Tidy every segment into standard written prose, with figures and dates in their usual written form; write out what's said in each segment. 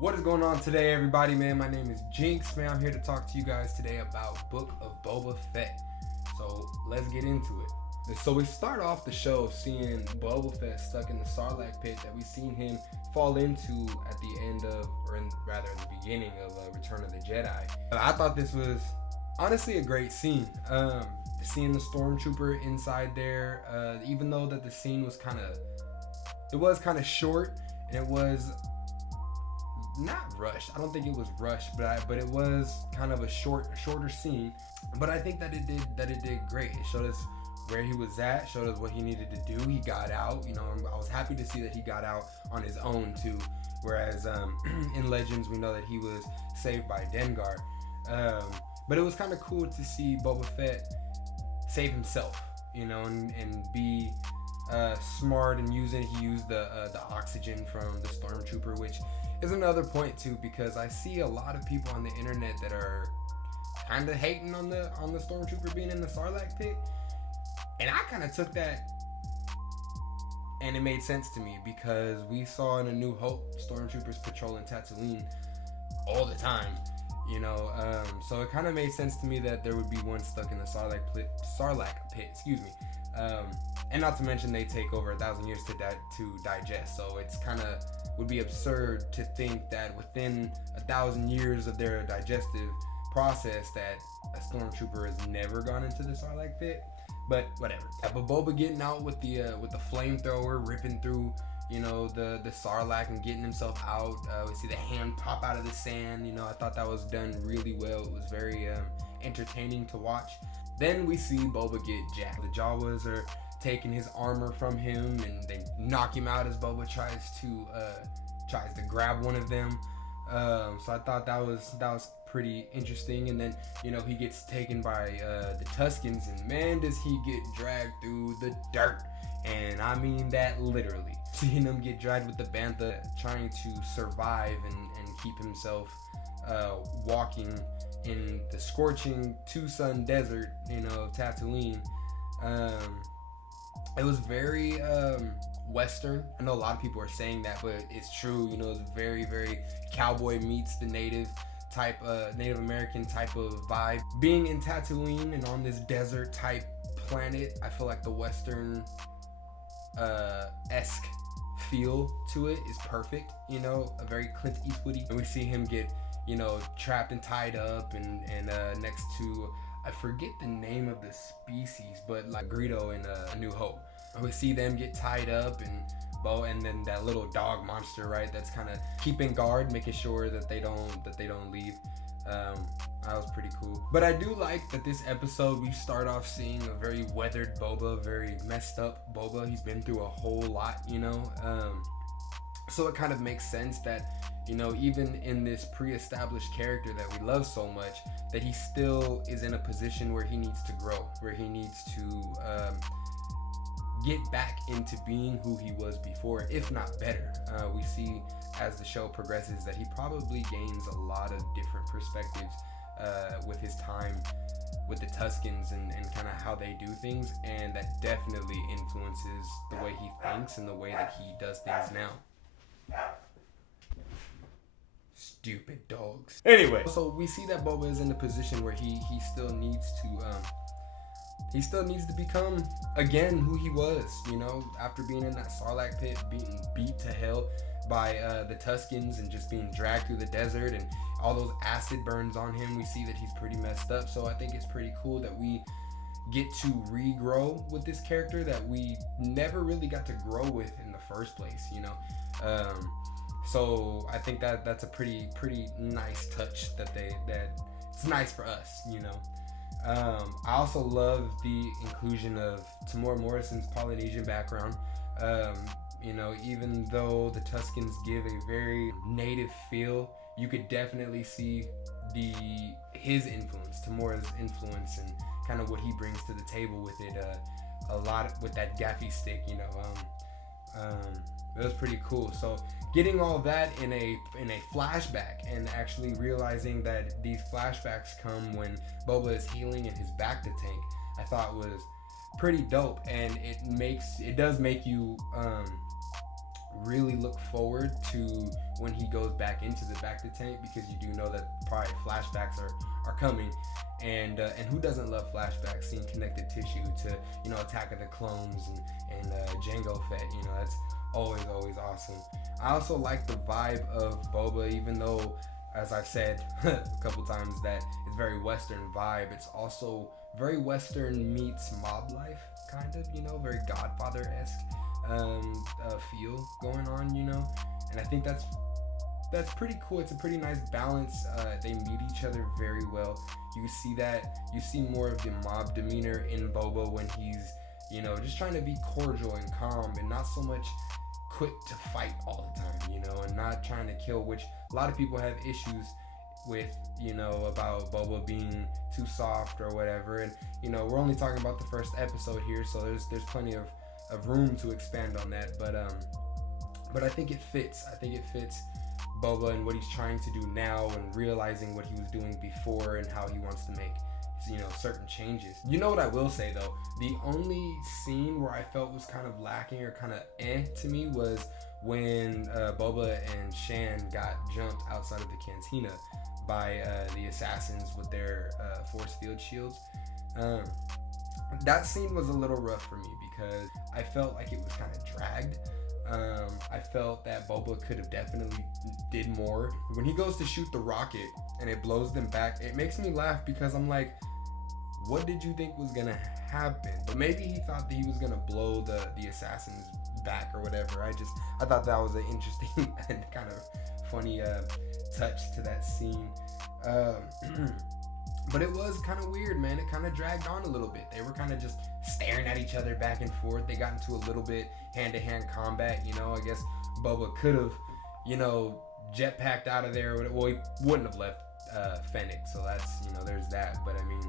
What is going on today, everybody, man? My name is Jinx, man. I'm here to talk to you guys today about Book of Boba Fett. So let's get into it. So we start off the show seeing Boba Fett stuck in the Sarlacc pit that we've seen him fall into at the end of, or in the beginning of Return of the Jedi. I thought this was honestly a great scene. Seeing the stormtrooper inside there, even though that the scene was kind of short, and it was not rushed. I don't think it was rushed, but it was kind of a shorter scene. But I think that it did great. It showed us where he was at, showed us what he needed to do. He got out. I was happy to see that he got out on his own too. Whereas in Legends, we know that he was saved by Dengar. But it was kind of cool to see Boba Fett save himself, and be smart and using. He used the oxygen from the stormtrooper, which is another point too, because I see a lot of people on the internet that are kind of hating on the stormtrooper being in the Sarlacc pit, and I kind of took that and it made sense to me, because we saw in A New Hope stormtroopers patrolling Tatooine all the time, so it kind of made sense to me that there would be one stuck in the Sarlacc pit, and not to mention they take over 1,000 years to digest, so it's kind of would be absurd to think that within 1,000 years of their digestive process that a stormtrooper has never gone into the Sarlacc pit. But whatever. But Boba getting out with the flamethrower, ripping through the Sarlacc and getting himself out. We see the hand pop out of the sand. I thought that was done really well. It was very entertaining to watch. Then we see Boba get jacked. The Jawas are taking his armor from him, and they knock him out as Boba tries to grab one of them. So I thought that was pretty interesting. And then he gets taken by the Tuskens, and man, does he get dragged through the dirt, and I mean that literally. Seeing him get dragged with the Bantha, trying to survive and keep himself walking in the scorching two-sun desert, of Tatooine. It was very Western. I know a lot of people are saying that, but it's true. It's very, very cowboy meets the Native American type of vibe. Being in Tatooine and on this desert type planet, I feel like the Western esque feel to it is perfect. A very Clint Eastwoody. And we see him get trapped and tied up and next to, I forget the name of the species, but like Greedo in A New Hope. We see them get tied up, and then that little dog monster, right? That's kind of keeping guard, making sure that they don't leave. That was pretty cool. But I do like that this episode we start off seeing a very weathered Boba, very messed up Boba. He's been through a whole lot, so it kind of makes sense that even in this pre-established character that we love so much, that he still is in a position where he needs to grow, where he needs to get back into being who he was before, if not better. We see as the show progresses that he probably gains a lot of different perspectives with his time with the Tuskens and kind of how they do things, and that definitely influences the way he thinks and the way that he does things now. Stupid dogs. Anyway, so we see that Boba is in a position where he still needs to become again who he was, after being in that Sarlacc pit, being beat to hell by the Tuskens and just being dragged through the desert and all those acid burns on him. We see that he's pretty messed up. So I think it's pretty cool that we get to regrow with this character that we never really got to grow with in the first place, So I think that that's a pretty nice touch that it's nice for us, I also love the inclusion of Tamora Morrison's Polynesian background. Even though the Tuskens give a very native feel, you could definitely see his influence, Tamora's influence, and kind of what he brings to the table with it. A lot with that gaffy stick, it was pretty cool. So getting all that in a flashback, and actually realizing that these flashbacks come when Boba is healing and his back to tank, I thought was pretty dope. And it does make you really look forward to when he goes back into the Bacta tank, because you do know that probably flashbacks are coming. And who doesn't love flashbacks, seeing connected tissue to, you know, Attack of the Clones and Jango Fett, you know, that's always awesome. I also like the vibe of Boba, even though, as I've said a couple times, that it's very Western vibe. It's also very Western meets mob life, kind of, you know, very Godfather-esque feel going on, you know, and I think that's pretty cool. It's a pretty nice balance. They meet each other very well. You see more of the mob demeanor in Boba when he's, you know, just trying to be cordial and calm and not so much quick to fight all the time, you know, and not trying to kill, which a lot of people have issues with, you know, about Boba being too soft or whatever. And, you know, we're only talking about the first episode here, so there's plenty of room to expand on that. But I think it fits. I think it fits Boba and what he's trying to do now, and realizing what he was doing before and how he wants to make, you know, certain changes. You know what I will say though, the only scene where I felt was kind of lacking or kind of to me was when Boba and Shan got jumped outside of the cantina by the assassins with their force field shields. That scene was a little rough for me because I felt like it was kind of dragged. I felt that Boba could have definitely did more. When he goes to shoot the rocket and it blows them back, it makes me laugh because I'm like, what did you think was gonna happen? But maybe he thought that he was gonna blow the assassins back or whatever. I thought that was an interesting and kind of funny touch to that scene. But it was kind of weird, man. It kind of dragged on a little bit. They were kind of just staring at each other back and forth. They got into a little bit hand-to-hand combat, you know. I guess Boba could have, you know, jetpacked out of there. Well, he wouldn't have left Fennec, so that's, you know, there's that. But I mean,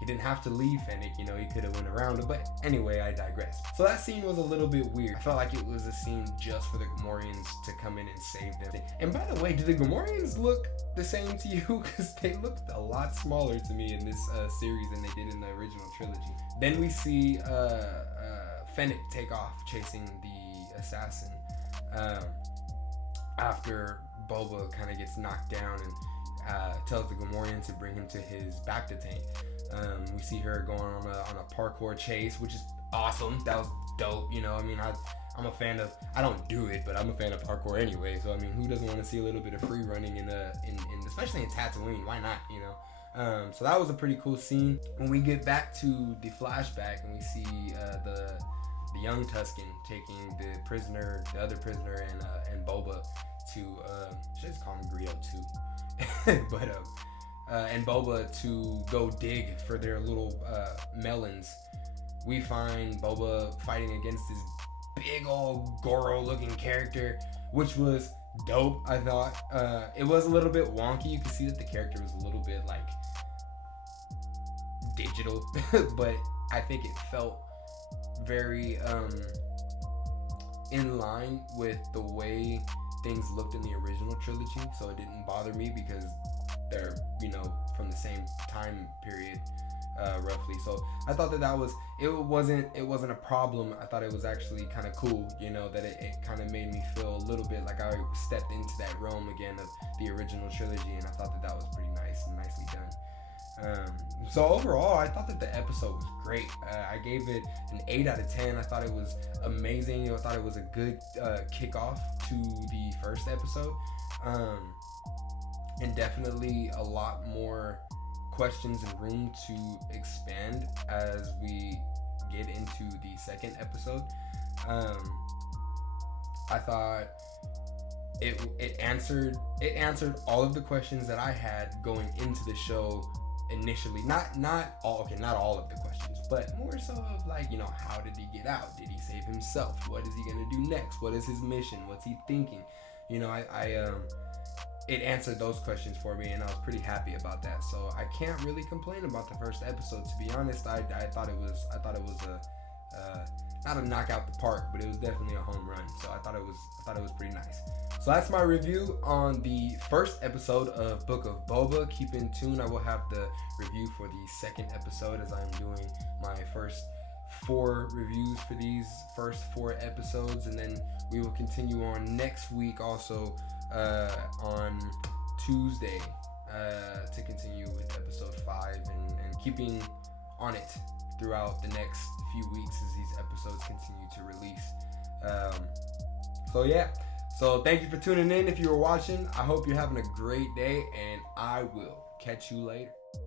he didn't have to leave Fennec, you know, he could have went around it. But anyway, I digress. So that scene was a little bit weird. I felt like it was a scene just for the Gamorreans to come in and save them. And by the way, do the Gamorreans look the same to you? Because they looked a lot smaller to me in this series than they did in the original trilogy. Then we see Fennec take off chasing the assassin after Boba kind of gets knocked down and tells the Gamorrean to bring him to his Bacta tank. We see her going on a parkour chase, which is awesome. That was dope, you know. I mean, I'm a fan of, I don't do it, but I'm a fan of parkour anyway. So I mean, who doesn't want to see a little bit of free running in especially in Tatooine? Why not, you know? So that was a pretty cool scene. When we get back to the flashback and we see the young Tusken taking the other prisoner and Boba to should I just call him Greedo too, but and Boba to go dig for their little melons. We find Boba fighting against this big old Goro-looking character, which was dope. I thought it was a little bit wonky. You could see that the character was a little bit like digital, but I think it felt very in line with the way things looked in the original trilogy, so it didn't bother me because they're, you know, from the same time period roughly. So I thought it wasn't a problem. I thought it was actually kind of cool, you know, that it kind of made me feel a little bit like I stepped into that realm again of the original trilogy, and I thought that was pretty nice and nicely done. So overall, I thought that the episode was great. I gave it an 8 out of 10. I thought it was amazing. I thought it was a good kickoff to the first episode. And definitely a lot more questions and room to expand as we get into the second episode. I thought it answered all of the questions that I had going into the show initially. Not all of the questions, but more so of like, you know, how did he get out? Did he save himself? What is he gonna do next? What is his mission? What's he thinking? You know, it answered those questions for me, and I was pretty happy about that. So I can't really complain about the first episode, to be honest. I thought it was a not a knockout the park, but it was definitely a home run. So I thought it was pretty nice. So that's my review on the first episode of Book of Boba. Keep in tune. I will have the review for the second episode, as I'm doing my first 4 reviews for these first 4 episodes, and then we will continue on next week also on Tuesday to continue with episode 5 and keeping on it throughout the next few weeks as these episodes continue to release. So thank you for tuning in. If you were watching, I hope you're having a great day, and I will catch you later.